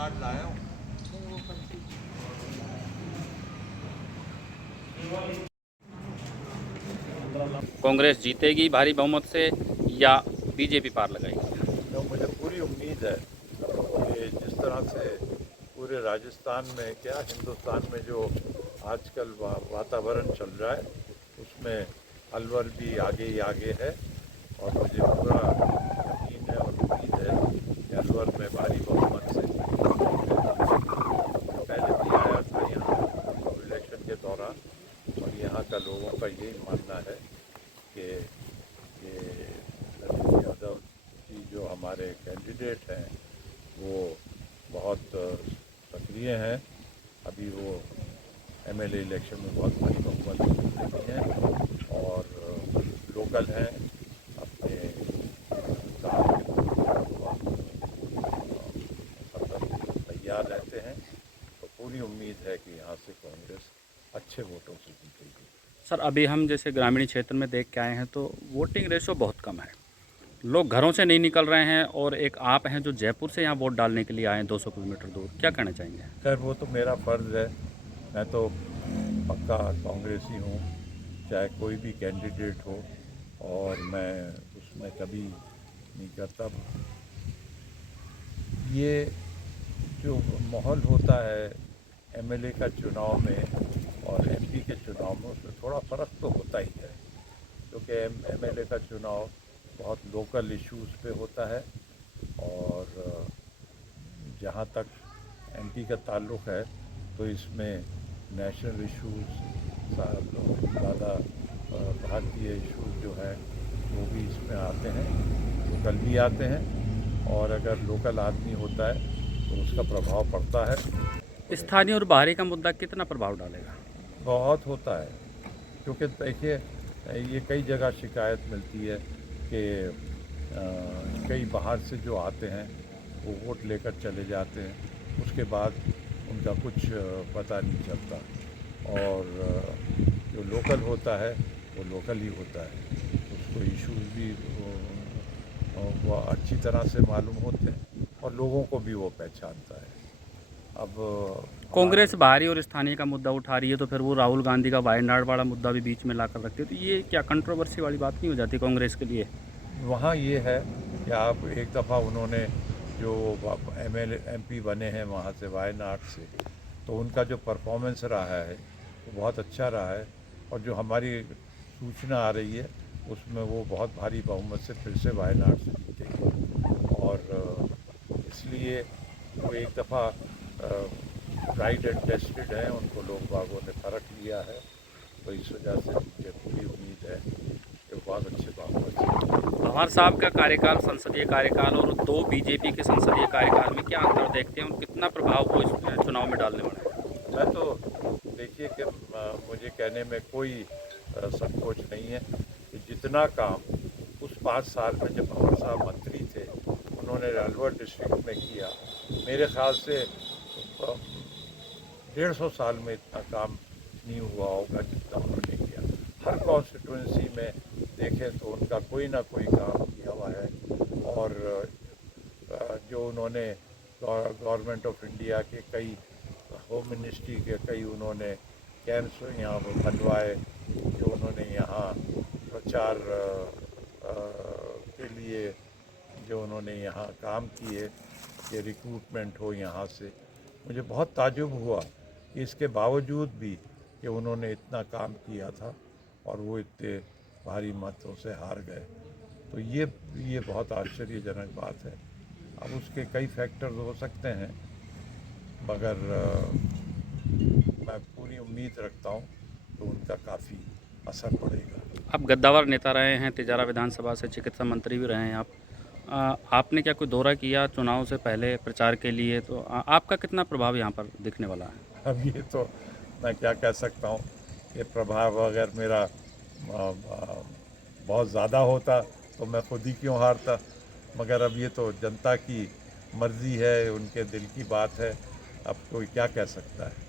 Card लाया हूँ। कांग्रेस जीतेगी भारी बहुमत से या बीजेपी पार लगाएगी? तो मुझे पूरी उम्मीद है कि जिस तरह से पूरे राजस्थान में क्या हिंदुस्तान में जो आजकल वातावरण चल रहा है उसमें अलवर भी आगे ही आगे है और मुझे पूरा यकीन है और उम्मीद है कि अलवर में भारी बहुमत से पहले भी आया था यहाँ इलेक्शन के दौरान और यहाँ का लोगों का यही मानना है कि ये नरेंद्र यादव जी जो हमारे कैंडिडेट हैं वो बहुत सक्रिय हैं। अभी वो एमएलए इलेक्शन में बहुत भारी बहुमत से जीते हैं और लोकल हैं, अपने काम के मतलब तैयार रहते हैं। तो पूरी उम्मीद है कि यहाँ से कांग्रेस अच्छे वोटों से जीतेगी। सर, अभी हम जैसे ग्रामीण क्षेत्र में देख के आए हैं तो वोटिंग रेशो बहुत कम है, लोग घरों से नहीं निकल रहे हैं और एक आप हैं जो जयपुर से यहाँ वोट डालने के लिए आए हैं 200 किलोमीटर दूर, क्या कहना चाहेंगे? खैर वो तो मेरा फ़र्ज़ है, मैं तो पक्का कांग्रेसी हूँ, चाहे कोई भी कैंडिडेट हो और मैं उसमें कभी नहीं करता। ये जो माहौल होता है एमएलए का चुनाव में और एमपी के चुनाव में उसमें थोड़ा फ़र्क तो होता ही है, क्योंकि एमएलए का चुनाव बहुत लोकल इश्यूज़ पे होता है और जहाँ तक एमपी का ताल्लुक़ है तो इसमें नेशनल इश्यूज़ ज़्यादा भारतीय इश्यूज़ जो हैं वो भी इसमें आते हैं, लोकल भी आते हैं और अगर लोकल आदमी होता है तो उसका प्रभाव पड़ता है। स्थानीय और बाहरी का मुद्दा कितना प्रभाव डालेगा? बहुत होता है, क्योंकि देखिए ये कई जगह शिकायत मिलती है कि कई बाहर से जो आते हैं वो वोट लेकर चले जाते हैं, उसके बाद उनका कुछ पता नहीं चलता और जो लोकल होता है वो लोकल ही होता है, उसको इश्यूज भी वो अच्छी तरह से मालूम होते हैं और लोगों को भी वो पहचानता है। अब कांग्रेस बाहरी और स्थानीय का मुद्दा उठा रही है तो फिर वो राहुल गांधी का वायनाड वाला मुद्दा भी बीच में ला कर रखते हैं, तो ये क्या कंट्रोवर्सी वाली बात नहीं हो जाती कांग्रेस के लिए? वहाँ ये है कि आप एक दफ़ा उन्होंने जो एमएलए एमपी बने हैं वहाँ से वायनाड से, तो उनका जो परफॉर्मेंस रहा है वो बहुत अच्छा रहा है और जो हमारी सूचना आ रही है उसमें वो बहुत भारी बहुमत से फिर से वायनाड से जीतेंगे और इसलिए वो एक दफ़ा ट्राइड एंड टेस्टेड हैं, उनको लोग बागों ने परख लिया है, तो इस वजह से मुझे पूरी उम्मीद है कि वो बहुत अच्छे बहुमत से। पवार साहब का कार्यकाल, संसदीय कार्यकाल और दो बीजेपी के संसदीय कार्यकाल में क्या अंतर देखते हैं और कितना प्रभाव वो इस चुनाव में डालने वाला है? मैं तो देखिए कि मुझे कहने में कोई संकोच नहीं है कि जितना काम उस 5 साल में जब पवार साहब मंत्री थे उन्होंने अलवर डिस्ट्रिक्ट में किया, मेरे ख्याल से 150 साल में इतना काम नहीं हुआ होगा जितना उन्होंने किया। हर कॉन्स्टिट्यूंसी में देखें तो उनका कोई ना कोई काम किया हुआ है और जो उन्होंने गवर्नमेंट ऑफ इंडिया के कई होम मिनिस्ट्री के कई उन्होंने कैंप्स यहाँ बनवाए, जो उन्होंने यहाँ प्रचार के लिए जो उन्होंने यहाँ काम किए कि रिक्रूटमेंट हो यहाँ से, मुझे बहुत ताज्जुब हुआ कि इसके बावजूद भी कि उन्होंने इतना काम किया था और वो इतने भारी मतों से हार गए, तो ये बहुत आश्चर्यजनक बात है। अब उसके कई फैक्टर्स हो सकते हैं मगर मैं पूरी उम्मीद रखता हूँ कि उनका काफ़ी असर पड़ेगा। आप गद्दावर नेता रहे हैं, तिजारा विधानसभा से चिकित्सा मंत्री भी रहे हैं आप। आपने क्या कोई दौरा किया चुनाव से पहले प्रचार के लिए, तो आपका कितना प्रभाव यहाँ पर दिखने वाला है? अब ये तो मैं क्या कह सकता हूँ कि प्रभाव अगर मेरा बहुत ज़्यादा होता तो मैं खुद ही क्यों हारता, मगर अब ये तो जनता की मर्ज़ी है, उनके दिल की बात है, अब कोई क्या कह सकता है।